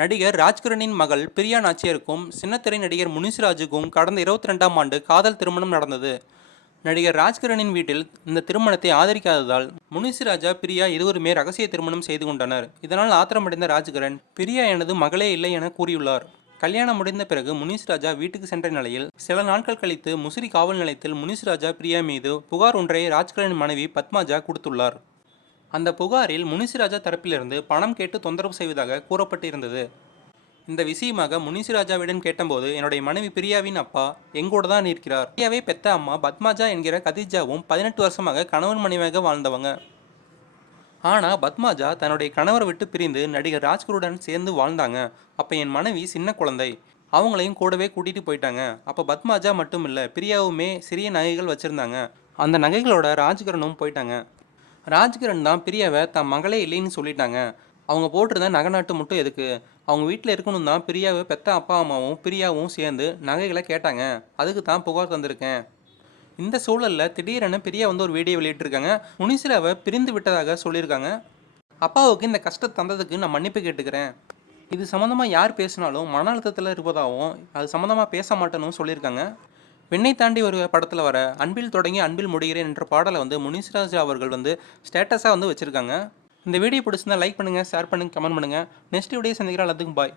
நடிகர் ராஜ்கிரனின் மகள் பிரியா நாச்சியாருக்கும் சின்னத்திரை நடிகர் முனிஸ்ராஜுக்கும் கடந்த 22ஆம் ஆண்டு காதல் திருமணம் நடந்தது. நடிகர் ராஜ்கிரனின் வீட்டில் இந்த திருமணத்தை ஆதரிக்காததால் முனிஸ்ராஜா பிரியா இருவருமே ரகசிய திருமணம் செய்து கொண்டனர். இதனால் ஆத்திரமடைந்த ராஜ்கிரண், பிரியா எனது மகளே இல்லை என கூறியுள்ளார். கல்யாணம் முடிந்த பிறகு முனிஸ்ராஜா வீட்டுக்கு சென்ற நிலையில் சில நாட்கள் கழித்து முசிறி காவல் நிலையத்தில் முனிஸ்ராஜா பிரியா மீது புகார் ஒன்றை ராஜ்கிரனின் மனைவி பத்மாஜா கொடுத்துள்ளார். அந்த புகாரில் முனிஸ்ராஜா தரப்பிலிருந்து பணம் கேட்டு தொந்தரவு செய்வதாக கூறப்பட்டிருந்தது. இந்த விஷயமாக முனிஸ்ராஜாவிடம் கேட்டபோது, என்னுடைய மனைவி பிரியாவின் அப்பா எங்கூட தான் இருக்கிறார். பிரியாவை பெத்த அம்மா பத்மாஜா என்கிற கதிஜாவும் 18 வருஷமாக கணவன் மனைவியாக வாழ்ந்தவங்க. ஆனால் பத்மாஜா தன்னுடைய கணவரை விட்டு பிரிந்து நடிகர் ராஜ்குருடன் சேர்ந்து வாழ்ந்தாங்க. அப்போ என் மனைவி சின்ன குழந்தை, அவங்களையும் கூடவே கூட்டிகிட்டு போயிட்டாங்க. அப்போ பத்மாஜா மட்டும் இல்லை, பிரியாவுமே சிறிய நகைகள் வச்சுருந்தாங்க. அந்த நகைகளோட ராஜ்கிரனும் போயிட்டாங்க. ராஜ்கிரண் தான் பிரியாவை தன் மகளே இல்லைன்னு சொல்லிட்டாங்க. அவங்க போட்டிருந்த நகை நாட்டு மட்டும் எதுக்கு, அவங்க வீட்டில் இருக்கணும் தான் பிரியாவை பெத்த அப்பா அம்மாவும் பிரியாவும் சேர்ந்து நகைகளை கேட்டாங்க. அதுக்கு தான் புகார் தந்திருக்கேன். இந்த சூழலில் திடீரென பிரியா ஒரு வீடியோ வெளியிட்டிருக்காங்க. முனிஸ்ராவை பிரிந்து விட்டதாக சொல்லியிருக்காங்க. அப்பாவுக்கு இந்த கஷ்டத்தை தந்ததுக்கு நான் மன்னிப்பு கேட்டுக்கிறேன். இது சம்மந்தமாக யார் பேசினாலும் மன அழுத்தத்தில் இருப்பதாகவும் அது சம்மந்தமாக பேச மாட்டேன்னு சொல்லியிருக்காங்க. விண்ணை தாண்டி ஒரு படத்தில் வர அன்பில் தொடங்கி அன்பில் முடிகிறேன் என்ற பாடலை முனிஸ்ராஜா அவர்கள் ஸ்டேட்டஸாக வச்சுருக்காங்க. இந்த வீடியோ பிடிச்சிருந்தா லைக் பண்ணுங்கள், ஷேர் பண்ணுங்கள், கமெண்ட் பண்ணுங்கள். நெக்ஸ்ட் வீடியோ சந்திக்கிறேன். எல்லாத்துக்கும் பாய்.